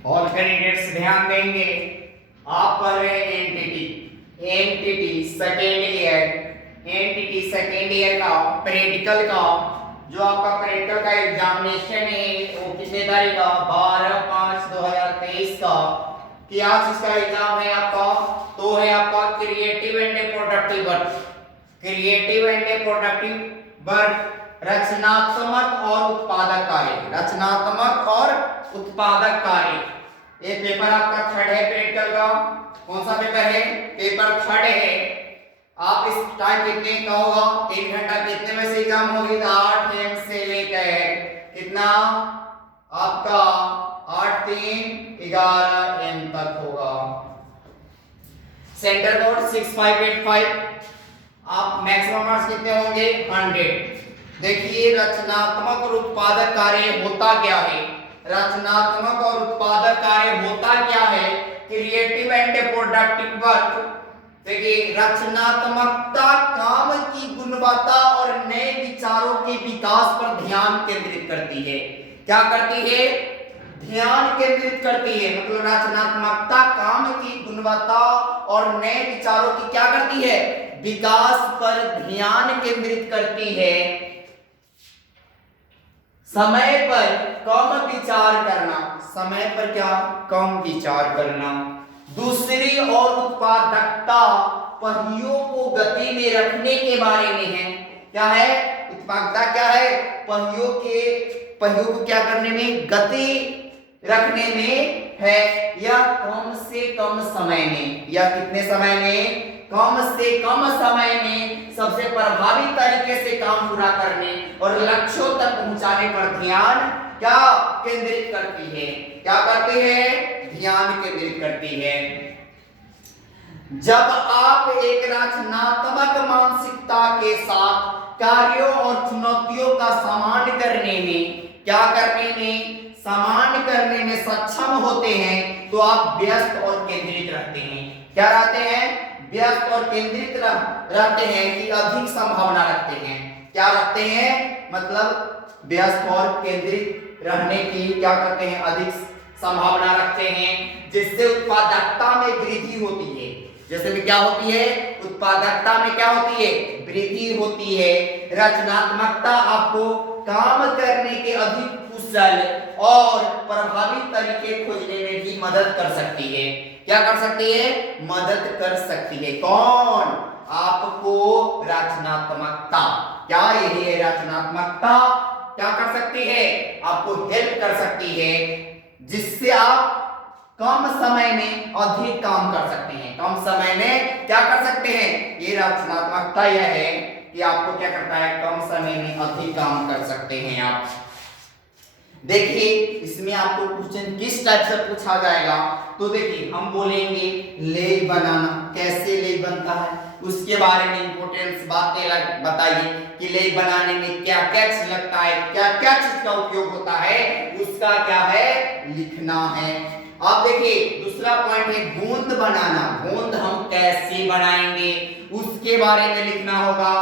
और कैंडिडेट्स ध्यान देंगे, आप पढ़ रहे हैं एनटीटी सेकेंड ईयर का प्रैक्टिकल का, जो आपका प्रैक्टिकल का एग्जामिनेशन है वो कितने तारीख का 12/5/2023 का। क्या इसका एग्जाम है आपका, तो है आपका क्रिएटिव एंड प्रोडक्टिव वर्क, रचनात्मक और उत्पादक कार्य। ये पेपर आपका थर्ड है प्रैक्टिकल का। कौन सा पेपर है, पेपर थर्ड है। आप इस टाइम कितने का होगा, 3 घंटा, कितने में से एग्जाम होगी, 8 एम से लेकर कितना आपका 8 3 11 एम तक होगा। Centre code 6585। आप मैक्सिमम मार्क्स कितने होंगे, 100। देखिए रचनात्मक और उत्पादक कार्य होता क्या है, रचनात्मक और उत्पादक कार्य होता क्या है, क्रिएटिव एंड प्रोडक्टिव वर्क। देखिए रचनात्मकता काम की गुणवत्ता और नए विचारों के विकास पर ध्यान केंद्रित करती है। क्या करती है, ध्यान केंद्रित करती है। मतलब रचनात्मकता काम की गुणवत्ता और नए विचारों की क्या करती है, विकास पर ध्यान केंद्रित करती है। समय पर कम विचार करना, समय पर क्या, कम विचार करना। दूसरी और उत्पादकता पहियों को गति में रखने के बारे में है। क्या है, उत्पादकता क्या है, पहियों को क्या करने में, गति रखने में है, या कम से कम समय में, या कितने समय में, कम से कम समय में सबसे प्रभावी तरीके से काम पूरा करने और लक्ष्यों तक पहुंचाने पर ध्यान क्या केंद्रित करती है, क्या करती है, ध्यान केंद्रित करती है। जब आप एक रचनात्मक मानसिकता के साथ कार्यों और चुनौतियों का सामना करने में, क्या करने में, सामना करने में सक्षम होते हैं, तो आप व्यस्त और केंद्रित रहते हैं। क्या रहते हैं, व्यस्त और केंद्रित रहते हैं कि अधिक संभावना रखते हैं। क्या रखते हैं, मतलब व्यस्त और केंद्रित रहने की क्या करते हैं, अधिक संभावना रखते हैं, जिससे उत्पादकता में वृद्धि होती है। जैसे भी क्या होती है, उत्पादकता में क्या होती है, वृद्धि होती है। रचनात्मकता आपको काम करने के अधिक कुशल और प्रभावी तरीके खोजने में भी मदद कर सकती है। क्या कर सकती है, मदद कर सकती है। कौन, आपको रचनात्मकता, क्या यही है रचनात्मकता, क्या कर सकती है, आपको हेल्प कर सकती है, जिससे आप कम समय में अधिक काम कर सकते हैं। कम समय में क्या कर सकते हैं, ये रचनात्मकता यह है कि आपको क्या करता है, कम समय में अधिक काम कर सकते हैं आप। देखिए इसमें आपको क्वेश्चन किस टाइप से पूछा जाएगा, तो देखिए हम बोलेंगे लेज बनाना, कैसे लेज बनता है उसके बारे में इंपॉर्टेंस बातें बताइए कि लेज बनाने में क्या क्या चीज लगता है, क्या क्या चीज का उपयोग होता है, उसका क्या है, लिखना है। अब देखिए दूसरा पॉइंट है गोंद बनाना, गोंद हम कैसे बनाएंगे उसके बारे में लिखना होगा।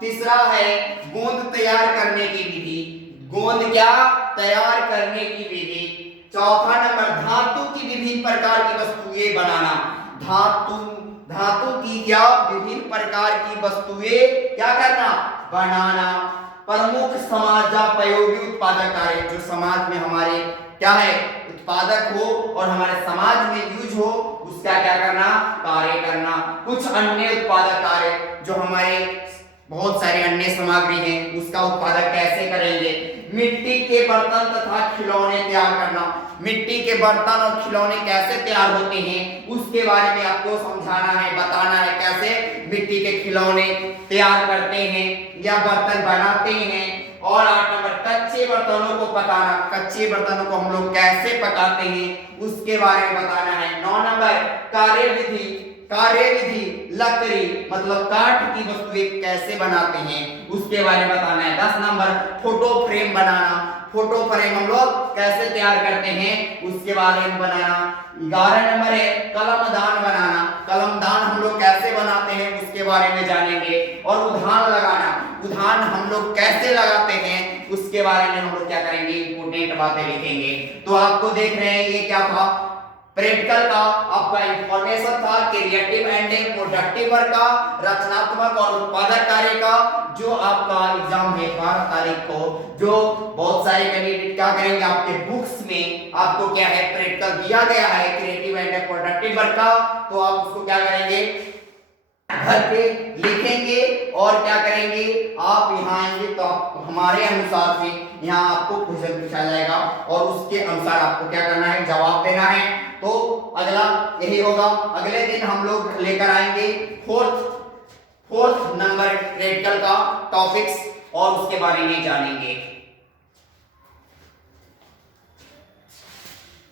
तीसरा है गोंद तैयार करने की विधि, गोंद क्या तैयार करने की विधि। चौथा नंबर धातु की विभिन्न प्रकार की वस्तुएं बनाना, धातु की क्या विभिन्न प्रकार की वस्तुएं क्या करना, बनाना। प्रमुख समाजोपयोगी उत्पादक कार्य, जो समाज में हमारे क्या है, उत्पादक हो और हमारे समाज में यूज हो, उसका क्या करना, कार्य करना। कुछ अन्य उत्पादक कार्य जो हमारे बहुत सारे अन्य सामग्री हैं उसका उत्पादन कैसे करेंगे। मिट्टी के बर्तन तथा खिलौने तैयार करना, मिट्टी के बर्तन और खिलौने कैसे तैयार होते हैं उसके बारे में आपको समझाना है, बताना है कैसे मिट्टी के खिलौने तैयार करते हैं या बर्तन बनाते हैं। और 8 नंबर कच्चे बर्तनों को पकाना, कच्चे बर्तनों को हम लोग कैसे पकाते हैं उसके बारे में बताना है। 9 नंबर कार्यविधि लकड़ी मतलब काठ की वस्तुएं कैसे बनाते हैं उसके बारे में बताना है। 10 नंबर फोटो फ्रेम बनाना, फोटो फ्रेम हम लोग कैसे तैयार करते हैं उसके बारे में बनाना। 11 नंबर है कलमदान बनाना, कलमदान हम लोग कैसे बनाते हैं उसके बारे में जानेंगे। और उधान लगाना, उधान हम लोग कैसे लगाते हैं उसके बारे में हम लोग क्या करेंगे, इंपोर्टेंट बातें लिखेंगे। तो आपको देख रहे हैं ये क्या था, प्रैक्टिकल का आपका इंफॉर्मेशन था, क्रिएटिव एंड प्रोडक्टिव वर्क का, रचनात्मक और उत्पादक कार्य का, जो आपका एग्जाम है 12 तारीख को, जो बहुत सारे कैंडिडेट क्या करेंगे, आपके बुक्स में आपको क्या है प्रैक्टिकल दिया गया है क्रिएटिव एंड प्रोडक्टिव वर्क का, तो आप उसको क्या करेंगे, घर पे लिखेंगे और क्या करेंगे, आप यहाँ आएंगे तो आप हमारे अनुसार से यहाँ आपको क्वेश्चन पूछा जाएगा और उसके अनुसार आपको क्या करना है, जवाब देना है। तो अगला यही होगा, अगले दिन हम लोग लेकर आएंगे फोर्थ नंबर प्रैक्टिकल का टॉपिक्स और उसके बारे में जानेंगे।